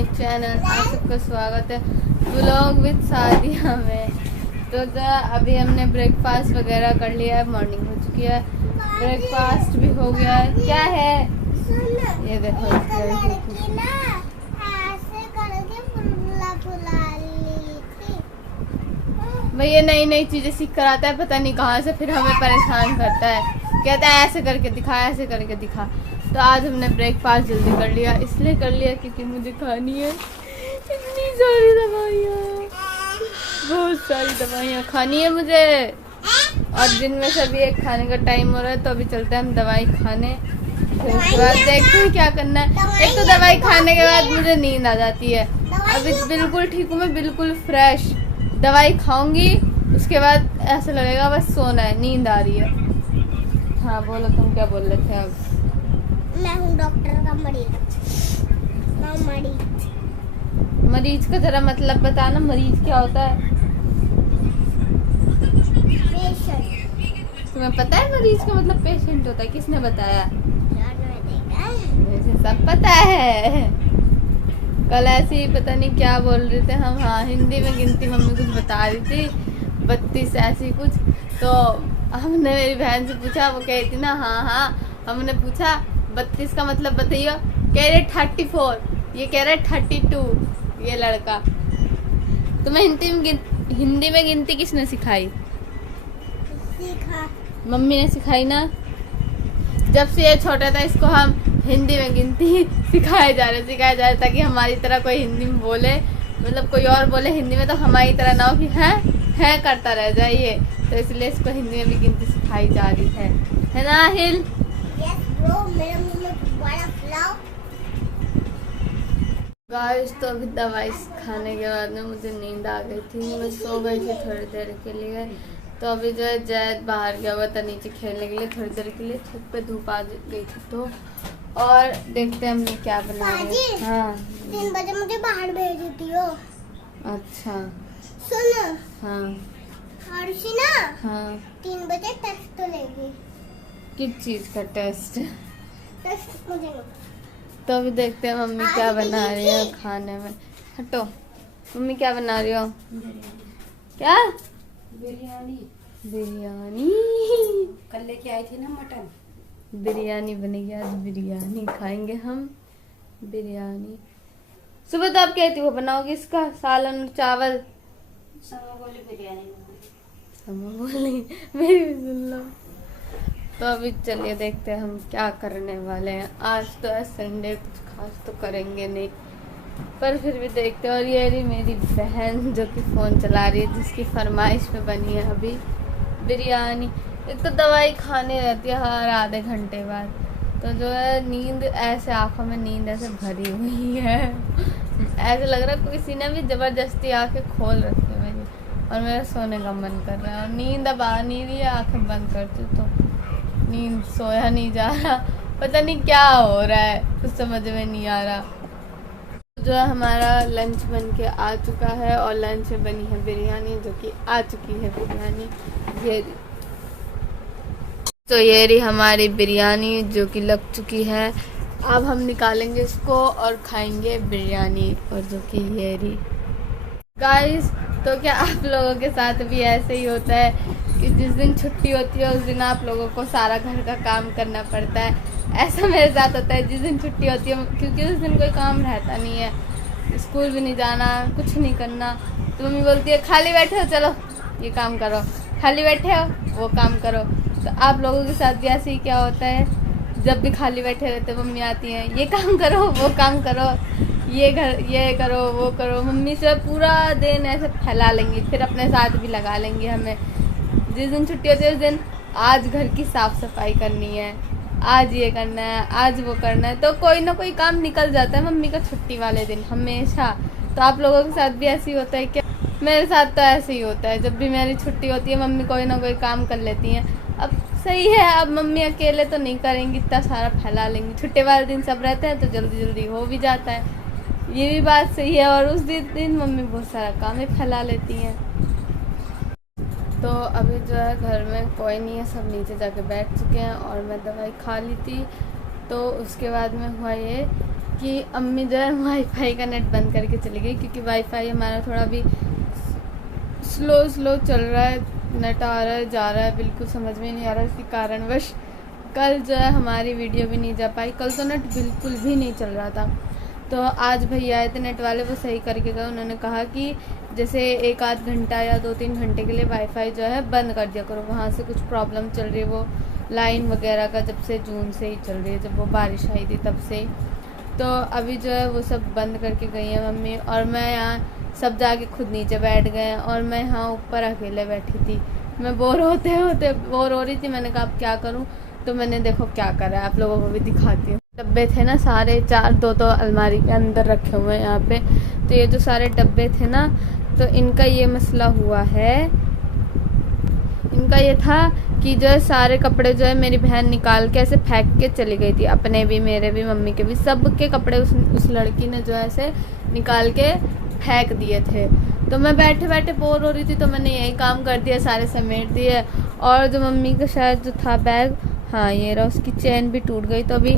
My channel. आप सबका स्वागत है व्लॉग विद सादिया में। तो अभी हमने ब्रेकफास्ट वगैरह कर लिया है, मॉर्निंग हो चुकी है, ब्रेकफास्ट भी हो गया है। क्या है ये देखो, भाई ये नई नई चीजें सीख कर आता है, पता नहीं कहाँ से, फिर हमें परेशान करता है, कहता है ऐसे करके दिखा, ऐसे करके दिखा। तो आज हमने ब्रेकफास्ट जल्दी कर लिया, इसलिए कर लिया क्योंकि मुझे खानी है इतनी सारी दवाइयाँ, बहुत सारी दवाइयाँ खानी है मुझे। और दिन में सभी एक खाने का टाइम हो रहा है, तो अभी चलते हैं हम दवाई खाने, फिर उसके बाद देखते हैं क्या करना है। एक तो दवाई खाने के बाद मुझे नींद आ जाती है, अभी बिल्कुल ठीक हूँ मैं, बिल्कुल फ्रेश। दवाई खाऊंगी उसके बाद ऐसा लगेगा बस सोना है, नींद आ रही है। हाँ बोलो, तुम क्या बोल रहे थे अब? मैं हूँ डॉक्टर का मरीज। मरीज का जरा मतलब बताना, मरीज क्या होता है? पेशेंट। तुम्हें पता है मरीज का मतलब पेशेंट होता है? किसने बताया? मुझे सब पता है। कल ऐसे ही पता नहीं क्या बोल रहे थे हम, हाँ हिंदी में गिनती मम्मी कुछ बता रही थी, 32 ऐसी कुछ। तो हमने मेरी बहन से पूछा, वो कह रही थी ना हाँ, हमने पूछा 32 का मतलब बताइए, कह रहे 34, ये कह रहे 32, ये लड़का। तुम्हें हिंदी में गिनती किसने सिखाई? मम्मी ने सिखाई ना। जब से ये छोटा था इसको हम हिंदी में गिनती सिखाया जा रहा ताकि हमारी तरह कोई हिंदी में बोले, मतलब कोई और बोले हिंदी में तो हमारी तरह ना हो कि है करता रह जाइए। तो इसलिए इसको हिंदी में भी गिनती सिखाई जा रही है ना हिल? गाइस तो अभी दवाई खाने के बाद में मुझे नींद आ गई थी, मैं सो गई थी थोड़ी देर के लिए। तो अभी जो है जैद बाहर गया हुआ था नीचे खेलने के लिए, थोड़ी देर के लिए छत पे धूप आ गई थी। तो और देखते हैं हमने क्या बना रहे हैं। हाँ 3 बजे मुझे बाहर भेज देती हो। अच्छा सुन। हाँ हर्षी ना, हाँ 3 बजे टेस्ट तो लेगी। किस चीज का टेस्ट? टेस्ट मुझे तो अभी देखते हैं मम्मी क्या बना रही है खाने में। हटो, मम्मी क्या बना रही हो? क्या? बिरयानी कल लेके आई थी ना, मटन बिरयानी बनेगी आज, बिरयानी खाएंगे हम, बिरयानी। सुबह तो आप कहती हो बनाओगी इसका सालन चावल, समा बोली बिरयानी बोली मेरी भी सुन लो। तो अभी चलिए देखते हैं हम क्या करने वाले हैं। आज तो है संडे, कुछ खास तो करेंगे नहीं, पर फिर भी देखते हैं। और ये रही मेरी बहन जो कि फ़ोन चला रही है, जिसकी फरमाइश पे बनी है अभी बिरयानी। एक तो दवाई खाने रहती है हर आधे घंटे बाद, तो जो है नींद ऐसे, आँखों में नींद ऐसे भरी हुई है, ऐसे लग रहा है किसी ने भी ज़बरदस्ती आँखें खोल रखी है मेरी, और मेरा सोने का मन कर रहा है, और नींद अब आ नहीं रही है। आँखें बंद करती तो नींद, सोया नहीं जा रहा, पता नहीं क्या हो रहा है, कुछ समझ में नहीं आ रहा। जो है हमारा लंच बन के आ चुका है, और लंच में बनी है बिरयानी, जो कि आ चुकी है बिरयानी। ये तो ये रही हमारी बिरयानी जो कि लग चुकी है। अब हम निकालेंगे इसको और खाएंगे बिरयानी, और जो कि ये रही। गाइस तो क्या आप लोगों के साथ भी ऐसे ही होता है कि जिस दिन छुट्टी होती है उस दिन आप लोगों को सारा घर का काम करना पड़ता है? ऐसा मेरे साथ होता है जिस दिन छुट्टी होती है, क्योंकि उस दिन कोई काम रहता नहीं है, स्कूल भी नहीं जाना, कुछ नहीं करना। तो मम्मी बोलती है खाली बैठे हो, चलो ये काम करो, खाली बैठे हो वो काम करो। तो आप लोगों के साथ भी ऐसे ही क्या होता है? जब भी खाली बैठे रहते मम्मी आती हैं, ये काम करो, वो काम करो, ये करो, वो करो। मम्मी से पूरा दिन ऐसे फैला लेंगी, फिर अपने साथ भी लगा लेंगी हमें। जिस दिन छुट्टी होती है उस दिन आज घर की साफ सफाई करनी है, आज ये करना है, आज वो करना है, तो कोई ना कोई काम निकल जाता है मम्मी का छुट्टी वाले दिन हमेशा। तो आप लोगों के साथ भी ऐसे ही होता है क्या? मेरे साथ तो ऐसे ही होता है, जब भी मेरी छुट्टी होती है मम्मी कोई ना कोई काम कर लेती हैं। अब सही है, अब मम्मी अकेले तो नहीं करेंगी, इतना सारा फैला लेंगी। छुट्टी वाले दिन सब रहते हैं तो जल्दी जल्दी हो भी जाता है, ये भी बात सही है। और उस दिन मम्मी बहुत सारा काम ही फैला लेती हैं। तो अभी जो है घर में कोई नहीं है, सब नीचे जाके बैठ चुके हैं, और मैं दवाई खा ली थी। तो उसके बाद में हुआ ये कि अम्मी जो है वाईफाई का नेट बंद करके चली गई, क्योंकि वाईफाई हमारा थोड़ा भी स्लो चल रहा है, नेट आ रहा है जा रहा है, बिल्कुल समझ में नहीं आ रहा है। इसी कारणवश कल जो है हमारी वीडियो भी नहीं जा पाई। कल तो नेट बिल्कुल भी नहीं चल रहा था। तो आज भैया आए थे नेट वाले, वो सही करके गए। उन्होंने कहा कि जैसे 1-8 घंटा या 2-3 घंटे के लिए वाईफाई जो है बंद कर दिया करो, वहाँ से कुछ प्रॉब्लम चल रही है, वो लाइन वगैरह का जब से जून से ही चल रही है, जब वो बारिश आई थी तब से। तो अभी जो है वो सब बंद करके गई है मम्मी, और मैं यहाँ सब जाके खुद नीचे बैठ गए और मैं यहाँ ऊपर अकेले बैठी थी। मैं बोर होते बोर हो रही थी। मैंने कहा अब क्या करूँ, तो मैंने देखो क्या करा है, आप लोगों को भी दिखाती हूँ। डब्बे थे ना सारे 4, 2 तो अलमारी के अंदर रखे हुए हैं यहाँ पे। तो ये जो सारे डब्बे थे ना, तो इनका ये मसला हुआ है। इनका ये था कि जो है सारे कपड़े जो है मेरी बहन निकाल के ऐसे फेंक के चली गई थी, अपने भी, मेरे भी, मम्मी के भी, सब के कपड़े उस लड़की ने जो है ऐसे निकाल के फेंक दिए थे। तो मैं बैठे बैठे बोर हो रही थी, तो मैंने यही काम कर दिया, सारे समेट दिए। और जो मम्मी का शायद जो था बैग, हाँ ये रहा, उसकी चेन भी टूट गई। तो अभी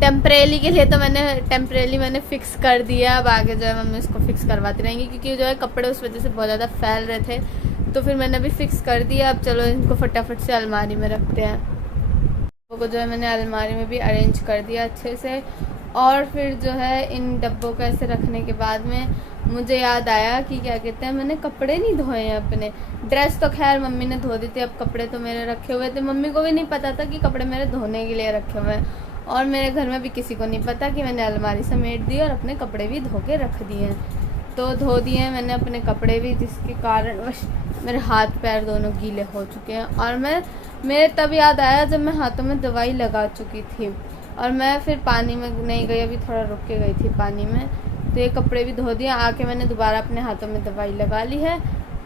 टेम्परेली के लिए तो मैंने फिक्स कर दिया। अब आगे जो है मम्मी उसको फिक्स करवाती रहेंगी, क्योंकि जो है कपड़े उस वजह से बहुत ज़्यादा फैल रहे थे। तो फिर मैंने अभी फिक्स कर दिया। अब चलो इनको फटाफट से अलमारी में रखते हैं। वो जो है मैंने अलमारी में भी अरेंज कर दिया अच्छे से। और फिर जो है इन डब्बों को ऐसे रखने के बाद में मुझे याद आया कि क्या कहते हैं, मैंने कपड़े नहीं धोए हैं अपने। ड्रेस तो खैर मम्मी ने धो दी थी, अब कपड़े तो मेरे रखे हुए थे। मम्मी को भी नहीं पता था कि कपड़े मेरे धोने के लिए रखे हुए हैं, और मेरे घर में भी किसी को नहीं पता कि मैंने अलमारी समेट दी और अपने कपड़े भी धो के रख दिए हैं। तो धो दिए हैं मैंने अपने कपड़े भी, जिसके कारण मेरे हाथ पैर दोनों गीले हो चुके हैं। और मेरे तब याद आया जब मैं हाथों में दवाई लगा चुकी थी, और मैं फिर पानी में नहीं गई, अभी थोड़ा रुक के गई थी पानी में। तो ये कपड़े भी धो दिए, आके मैंने दोबारा अपने हाथों में दवाई लगा ली है।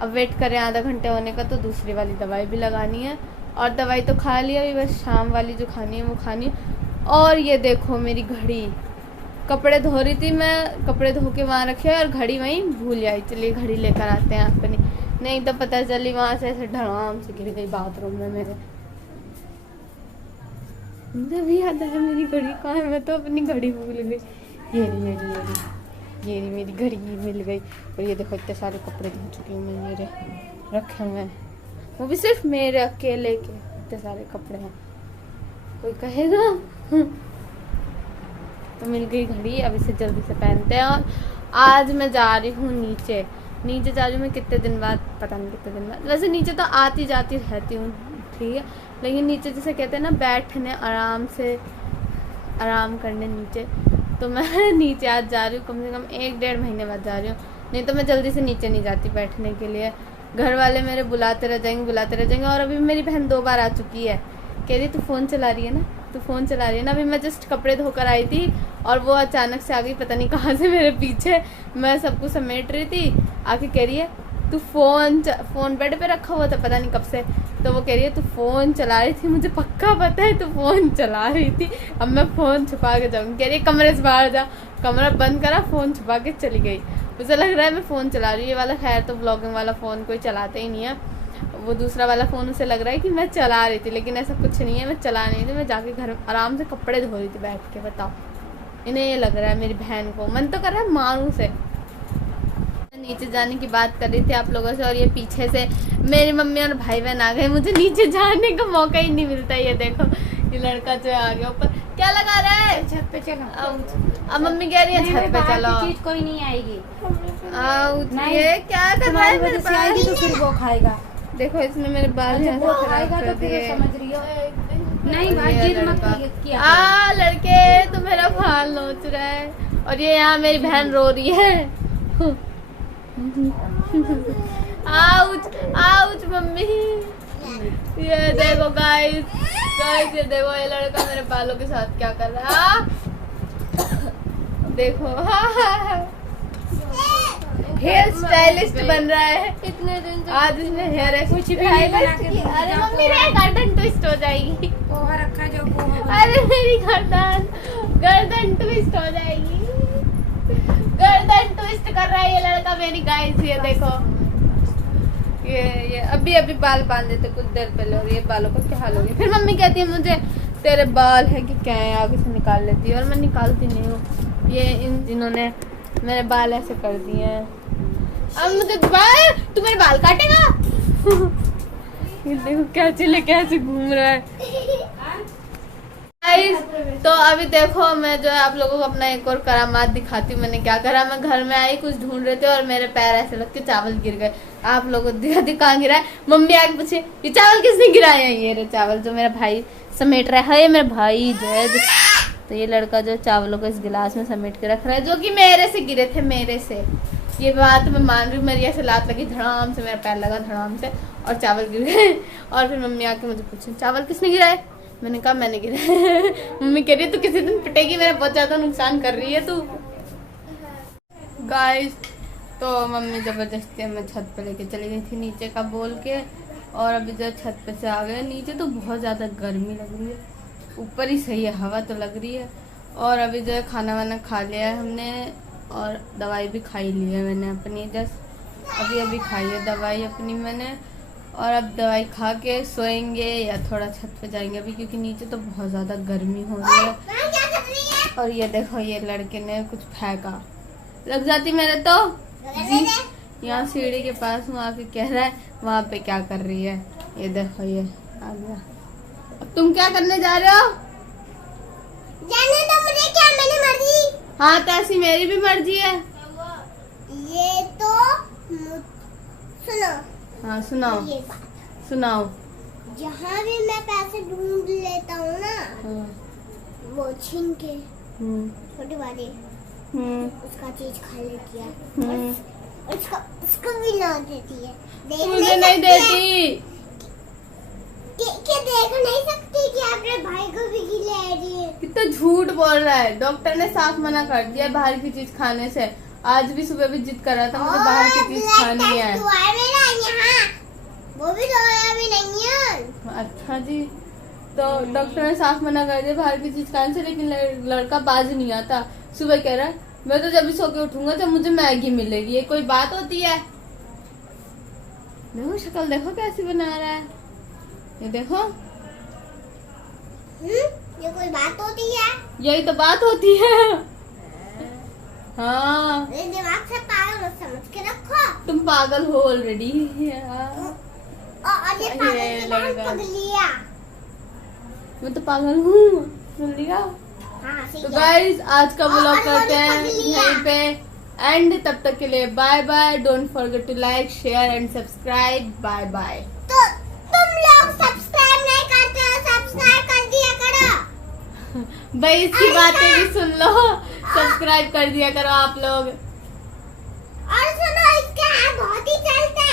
अब वेट करें आधा घंटे होने का, तो दूसरी वाली दवाई भी लगानी है। और दवाई तो खा ली, अभी बस शाम वाली जो खानी है वो खानी। और ये देखो मेरी घड़ी, कपड़े धो रही थी मैं, कपड़े धो के वहाँ रखे और घड़ी वहीं भूल आई। चलिए घड़ी लेकर आते हैं अपनी, नहीं तो पता चली वहाँ से ऐसे धड़ाम से गिर गई बाथरूम में मेरे। मुझे भी याद आया मेरी घड़ी कहाँ है, मैं तो अपनी घड़ी भूल गई। ये रही मेरी घड़ी मिल गई। और ये देखो इतने सारे कपड़े धो चुकी हूँ मैं, मेरे रखे हुए हैं, वो भी सिर्फ मेरे अकेले के। इतने सारे कपड़े हैं, कोई कहेगा। तो मिल गई घड़ी, अब इसे जल्दी से पहनते हैं। और आज मैं जा रही हूँ नीचे जा रही हूँ मैं कितने दिन बाद, पता नहीं कितने दिन बाद। वैसे नीचे तो आती जाती रहती हूँ, ठीक है, लेकिन नीचे जैसे कहते हैं ना बैठने, आराम करने नीचे। तो मैं नीचे आज जा रही हूँ, कम से कम 1-1.5 महीने बाद जा रही हूँ। नहीं तो मैं जल्दी से नीचे नहीं जाती बैठने के लिए। घर वाले मेरे बुलाते रह जाएंगे। और अभी मेरी बहन 2 बार आ चुकी है, कह रही तू फ़ोन चला रही है ना। अभी मैं जस्ट कपड़े धोकर आई थी और वो अचानक से आ गई, पता नहीं कहाँ से मेरे पीछे। मैं सब कुछ समेट रही थी, आके कह रही है तू फ़ोन बेड पे रखा हुआ था पता नहीं कब से। तो वो कह रही है तू फ़ोन चला रही थी, मुझे पक्का पता है तू फ़ोन चला रही थी। अब मैं फ़ोन छुपा के जाऊँगी। कह रही है कमरे से बाहर जा। कमरा बंद करा, फ़ोन छुपा के चली गई। मुझे लग रहा है मैं फ़ोन चला रही हूँ। ये वाला खैर तो व्लॉगिंग वाला फ़ोन कोई चलाते ही नहीं है, वो दूसरा वाला फ़ोन उसे लग रहा है कि मैं चला रही थी, लेकिन ऐसा कुछ नहीं है, मैं चला नहीं थी। मैं जाके घर आराम से कपड़े धो रही थी बैठ के। बताओ, इन्हें ये लग रहा है मेरी बहन को, मन तो कर रहा है मारूं से। नीचे जाने की बात कर रही थी आप लोगों से, और ये पीछे से मेरी मम्मी और भाई बहन आ गए। मुझे नीचे जाने का मौका ही नहीं मिलता। ये देखो ये लड़का जो है आ गया ऊपर। क्या लगा रहा है? छत पे चलो। अब मम्मी कह रही है छत पे चलो, चीज कोई नहीं आएगी। ये क्या कर रहा है मेरे आएगी तो फिर वो खाएगा। देखो इसने मेरे बाल वो खाएगा तो फिर समझ रही हो। नहीं बातचीत मत किया। लड़के तो मेरा बाल नोच रहा है, और ये यहाँ मेरी बहन रो रही है। Ouch mummy. ये देखो गाइस, ये देखो ये लड़का मेरे बालों के साथ क्या कर रहा है। देखो हेयर स्टाइलिस्ट बन रहा है इतने दिन से। आज इसने हेयर कुछ भी अरे मम्मी रे गर्दन ट्विस्ट हो जाएगी। पोहा रखा जो अरे मेरी गर्दन ट्विस्ट हो जाएगी। गर्दन ट्विस्ट कर रहा है ये लड़का मेरी गाइस। ये देखो ये अभी बाल बांध देते कुछ देर पहले, और ये बालों का क्या हाल हो गया। फिर मम्मी कहती है मुझे तेरे बाल है कि क्या है, आगे से निकाल लेती है, और मैं निकालती नहीं हूँ। ये जिन्होंने मेरे बाल ऐसे कर दिए हैं। अब मुझे दोबारा तू मेरे बाल काटेगा। ये देखो कैसे लेके ऐसे घूम रहा है। गाइस तो अभी देखो मैं जो है आप लोगों को अपना एक और करामात दिखाती हूँ। मैंने क्या करा, मैं घर में आई कुछ ढूंढ रहे थे और मेरे पैर ऐसे लग के चावल गिर गए। आप लोगों को दिखा कहाँ गिरा है। मम्मी आके पूछे ये चावल किसने गिराए हैं। ये रहे चावल जो मेरा भाई समेट रहा है। ये मेरा भाई जैद, तो ये लड़का जो चावलों को इस गिलास में समेट के रख रहा है, जो कि मेरे से गिरे थे, मेरे से। ये बात मैं मान रही हूँ। मेरी ऐसे लात लगी धड़ाम से, मेरा पैर लगा धड़ाम से और चावल गिर गए। और फिर मम्मी आके मुझे पूछे चावल किसने गिराए। मैंने कहा मैंने गिराए। मम्मी कह रही है तू किसी दिन पिटेगी, मेरा बहुत ज्यादा नुकसान कर रही है तू। गाइस तो मम्मी जबरदस्ती मैं छत पे लेके चली गई थी नीचे का बोल के, और अभी जब छत पे से आ गए नीचे तो बहुत ज़्यादा गर्मी लग रही है। ऊपर ही सही है, हवा तो लग रही है। और अभी जो है खाना वाना खा लिया है हमने और दवाई भी खाई ली है मैंने अपनी। जस्ट अभी खाई है दवाई अपनी मैंने, और अब दवाई खा के सोएंगे या थोड़ा छत पे जाएंगे अभी, क्योंकि नीचे तो बहुत ज़्यादा गर्मी हो रही है। और ये देखो ये लड़के ने कुछ फेंका, लग जाती मेरे तो जी। यहाँ सीढ़ी के पास हूँ, आके कह रहा है वहाँ पे क्या कर रही है। ये देखो ये आ गया। अब तुम क्या करने जा रहे हो। जाने दो मुझे, क्या मैंने मर्जी। हाँ तो ऐसी मेरी भी मर्जी है। ये तो सुनो। हाँ सुनाओ ये बात सुनाओ। जहाँ भी मैं पैसे ढूंढ लेता हूँ ना, वो छीन के छोटी वाली उसका चीज खा लेती है और उसको भी ना देती है। मुझे नहीं देती क्या देख नहीं सकती कि अपने भाई को भी खिला रही है। कितना झूठ बोल रहा है। डॉक्टर ने साफ मना कर दिया बाहर की चीज खाने से। आज भी सुबह भी जिद कर रहा था मुझे बाहर की चीज खानी है। वो भी भी नहीं है। अच्छा जी, तो डॉक्टर ने साफ मना कर दिया बाहर की चीज खाने से, लेकिन लड़का बाज नहीं आता। सुबह कह रहा है मैं तो जब भी सो के उठूंगा जब मुझे मैगी मिलेगी। ये कोई बात होती है। देखो शक्ल देखो कैसी बना रहा है। ये देखो ये कोई बात होती है। यही तो बात होती है। हाँ दिमाग से पागल मत समझ के रखो। तुम पागल हो ऑलरेडी। और ये पागल की बहन पगलिया। मैं तो पागल हूँ, सुन लिया। हाँ, तो गाइस आज का व्लॉग करते हैं यहीं पे एंड। तब तक के लिए bye bye. Don't forget to like share and subscribe. Bye bye. तो तुम लोग सब्सक्राइब नहीं करते हो, सब्सक्राइब कर दिया करो। भाई इसकी बातें भी सुन लो, सब्सक्राइब कर दिया करो आप लोग। और सुनो इसके बहुत ही चलते